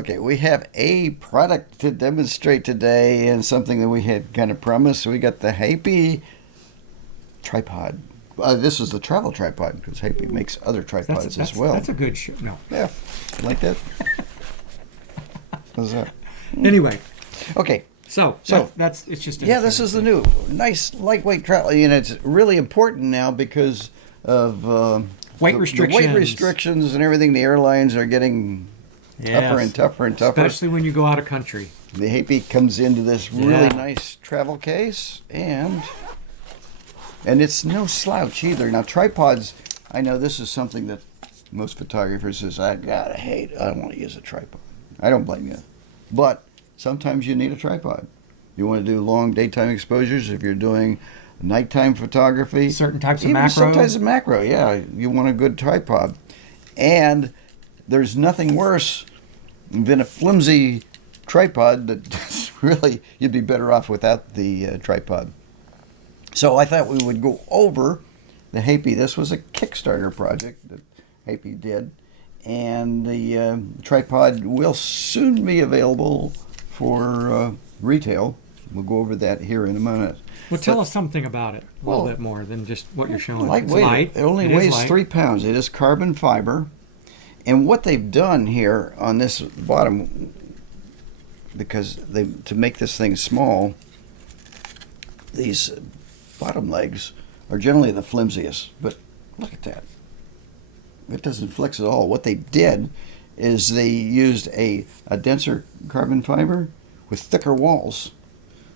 Okay, we have a product to demonstrate today and something that we had kind of promised. We got the Heipi tripod. This is the travel tripod because Heipi makes other tripods as well. That's a good show. No. Yeah, you like that? How's that? Anyway. Okay. So that's it's just this is the new nice lightweight travel, and it's really important now because of weight restrictions. The weight restrictions and everything. The airlines are getting tougher and tougher and tougher. Especially when you go out of country. The Heipi comes into this really nice travel case, and it's no slouch either. Now tripods, I know this is something that most photographers says, I don't want to use a tripod. I don't blame you. But sometimes you need a tripod. You want to do long daytime exposures if you're doing nighttime photography. Certain types of Even macro. Sometimes of macro, yeah. You want a good tripod. And there's nothing worse than a flimsy tripod that really you'd be better off without the tripod. So I thought we would go over the Heipi. This was a Kickstarter project that Heipi did. And the tripod will soon be available for retail. We'll go over that here in a minute. Well, tell us something about it a little bit more than just what you're showing. Lightweight. It's light. It only weighs 3 pounds. It is carbon fiber. And what they've done here on this bottom, because to make this thing small, these bottom legs are generally the flimsiest. But look at that. It doesn't flex at all. What they did is they used a denser carbon fiber with thicker walls.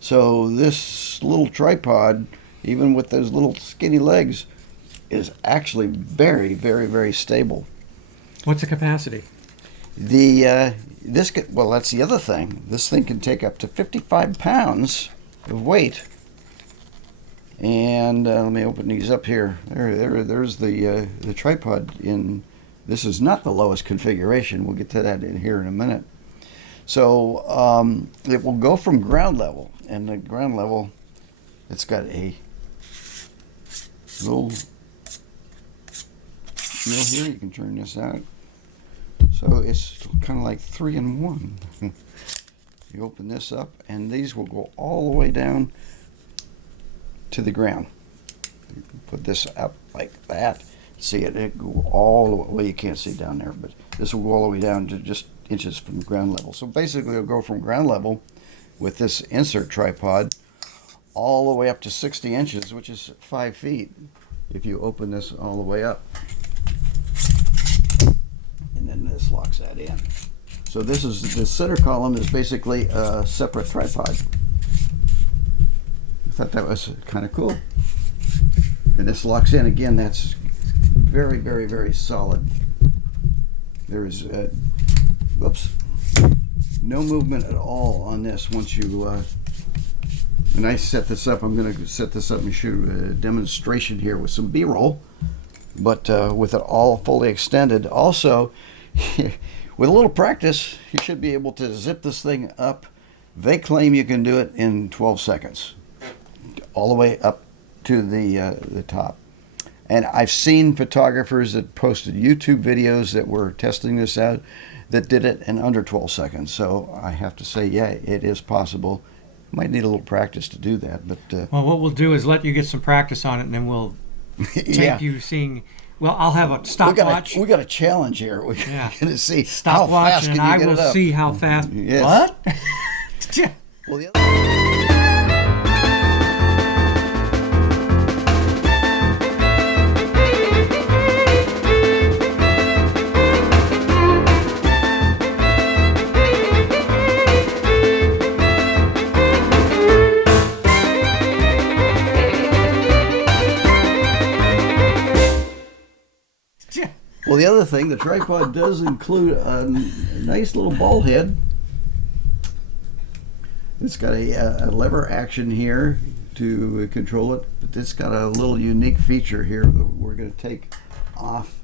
So this little tripod, even with those little skinny legs, is actually very, very, very stable. What's the capacity? That's the other thing. This thing can take up to 55 pounds of weight. And let me open these up here. There's the tripod. This is not the lowest configuration. We'll get to that in here in a minute. So it will go from ground level, and the ground level, it's got a little wheel here. You can turn this out. So it's kind of like 3-in-1. You open this up, and these will go all the way down to the ground. You can put this up like that. See it go all the way. Well, you can't see down there, but this will go all the way down to just inches from ground level. So basically it'll go from ground level with this insert tripod all the way up to 60 inches, which is 5 feet if you open this all the way up. And then this locks that in. So the center column is basically a separate tripod. I thought that was kind of cool. And this locks in again. That's very, very, very solid. There is no movement at all on this once you when I set this up. I'm going to set this up and shoot a demonstration here with some B-roll, but with it all fully extended. Also, with a little practice, you should be able to zip this thing up. They claim you can do it in 12 seconds, all the way up to the top. And I've seen photographers that posted YouTube videos that were testing this out that did it in under 12 seconds. So I have to say, yeah, it is possible. Might need a little practice to do that, but well, what we'll do is let you get some practice on it, and then we'll take you seeing. Well, I'll have a stopwatch. We got a challenge here. We're going to see stopwatch, how fast and can you I get will it up. see how fast. Yes. What? Well, the other Well, the other thing, the tripod does include a nice little ball head. It's got a lever action here to control it, but it's got a little unique feature here that we're going to take off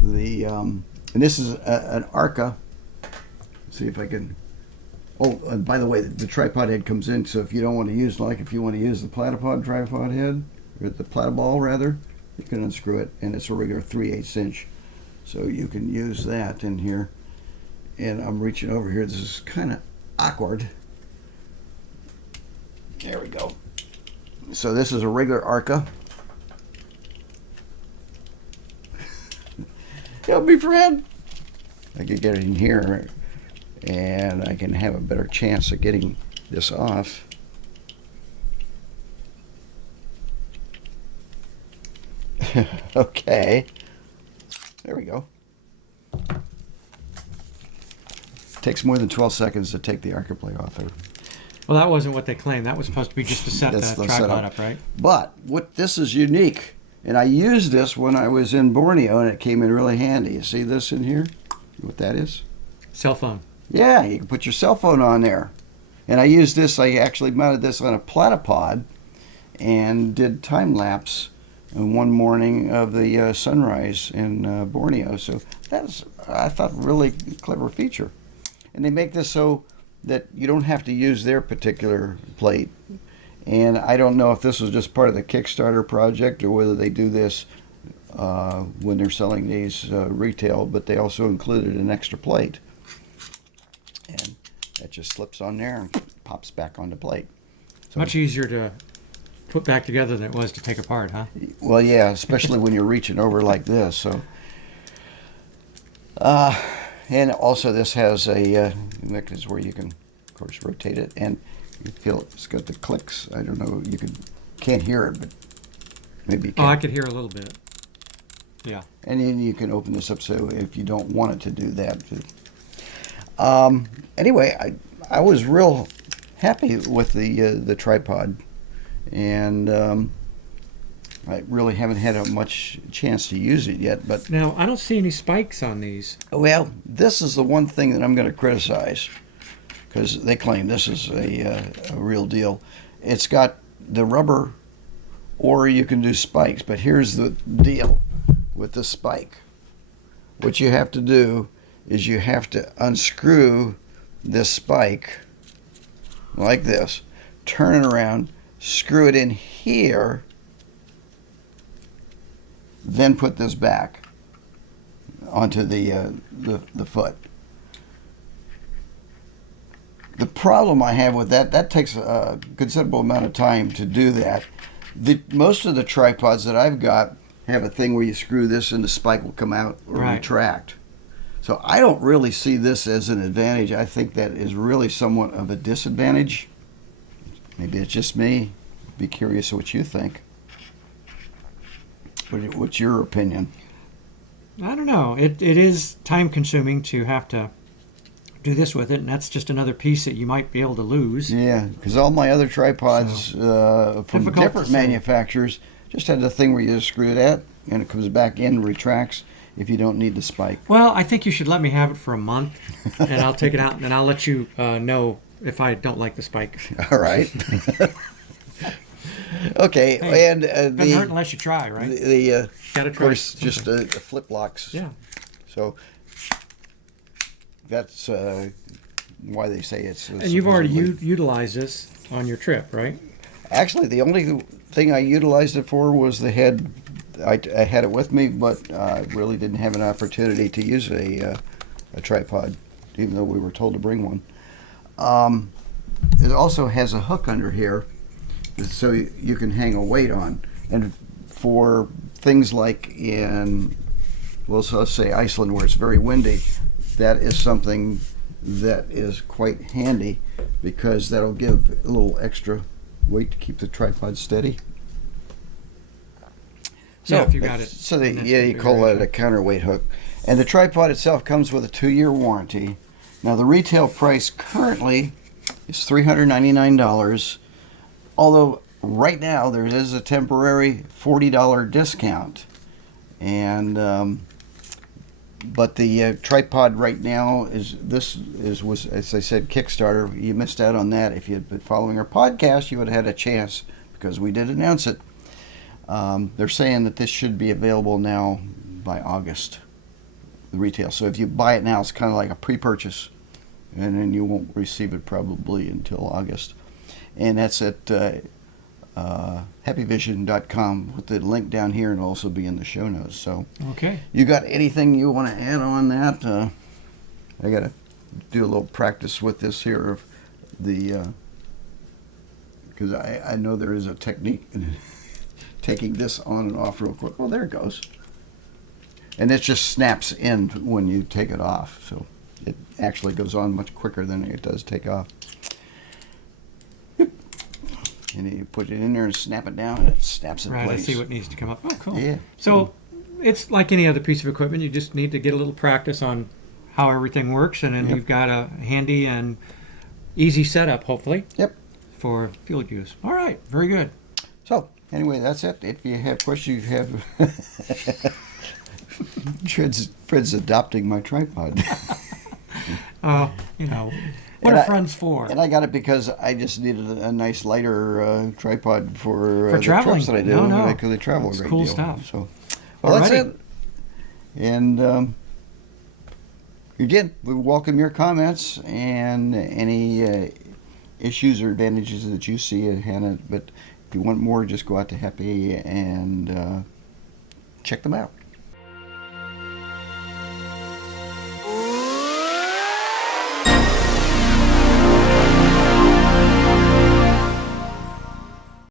the, and this is an Arca. Let's see if I can, oh, and by the way, the tripod head comes in, so if you don't want to use, if you want to use the platypod tripod head, or the platyball rather, you can unscrew it, and it's a regular 3/8 inch. So you can use that in here. and I'm reaching over here. This is kind of awkward. There we go. So this is a regular Arca. Help me, Fred. I could get it in here, and I can have a better chance of getting this off. Okay. There we go. Takes more than 12 seconds to take the Arca plate off there. Well, that wasn't what they claimed. That was supposed to be just to set That's the the tripod setup. up, right? But what this is unique, and I used this when I was in Borneo, and it came in really handy. You see this in here? What that is? Cell phone. Yeah, you can put your cell phone on there. And I used this, I actually mounted this on a platypod and did time lapse in one morning of the sunrise in Borneo. So that's, I thought, a really clever feature. And they make this so that you don't have to use their particular plate. And I don't know if this was just part of the Kickstarter project or whether they do this when they're selling these retail, but they also included an extra plate. And that just slips on there and pops back on the plate. So, Much easier to put back together than it was to take apart, huh? well, yeah, especially when you're reaching over like this. So, and also this has a mechanism where you can, of course, rotate it, and you feel it's got the clicks. I don't know, can't hear it, but maybe you can. Oh, I could hear a little bit. Yeah. And then you can open this up so if you don't want it to do that. Anyway, I was real happy with the tripod, and I really haven't had much chance to use it yet. But Now, I don't see any spikes on these. well, this is the one thing that I'm going to criticize, because they claim this is a real deal. It's got the rubber, or you can do spikes. But here's the deal with the spike. What you have to do is you have to unscrew this spike like this, turn it around, screw it in here, then put this back onto the foot. The problem I have with that takes a considerable amount of time to do that. Most of the tripods that I've got have a thing where you screw this and the spike will come out or Right. retract. So I don't really see this as an advantage. I think that is really somewhat of a disadvantage. Maybe it's just me. Be curious what you think. What's your opinion? I don't know. It is time consuming to have to do this with it, and that's just another piece that you might be able to lose. Yeah, because all my other tripods from Difficult to different say. manufacturers just had the thing where you just screw it at and it comes back in, retracts if you don't need the spike. Well, I think you should let me have it for a month, and I'll take it out, and I'll let you know if I don't like the spike. All right. Okay, Hey, and Doesn't hurt unless you try, right? Gotta of try course, just something. the flip locks. Yeah. So that's why they say it's. And you've already supposedly- utilized this on your trip, right? Actually, the only thing I utilized it for was the head. I had it with me, but I really didn't have an opportunity to use a tripod, even though we were told to bring one. It also has a hook under here, so you can hang a weight on. And for things like in, well, so let's say Iceland, where it's very windy, that is something that is quite handy, because that'll give a little extra weight to keep the tripod steady. Yeah, if you got it. So in that you call that a configuration. counterweight hook. And the tripod itself comes with a 2-year warranty. Now the retail price currently is $399, although right now there is a temporary $40 discount. And but the tripod right now was, as I said, Kickstarter. You missed out on that. If you had been following our podcast, you would have had a chance, because we did announce it. They're saying that this should be available now by August, the retail. So if you buy it now, it's kind of like a pre-purchase, and then you won't receive it probably until August. And that's at happyvision.com. With the link down here, and it'll also be in the show notes. So Okay. you got anything you want to add on that? I got a do a little practice with this here of the, because I know there is a technique in taking this on and off real quick. Well, there it goes. And it just snaps in when you take it off. So it actually goes on much quicker than it does take off. And you put it in there and snap it down, and it snaps in Right, place. I see what needs to come up. Oh, cool. Yeah. So it's like any other piece of equipment. You just need to get a little practice on how everything works, and then Yep. you've got a handy and easy setup, hopefully, Yep. for field use. All right, very good. So anyway, that's it. If you have questions, you have. Fred's adopting my tripod. You know, what And are I- friends for? And I got it because I just needed a nice lighter tripod for the traveling. trips that I do. No. Because I travel It's a great cool deal. stuff. So, well, that's Alrighty. it. And again, we welcome your comments and any issues or advantages that you see at Hannah. But if you want more, just go out to Heipi and check them out.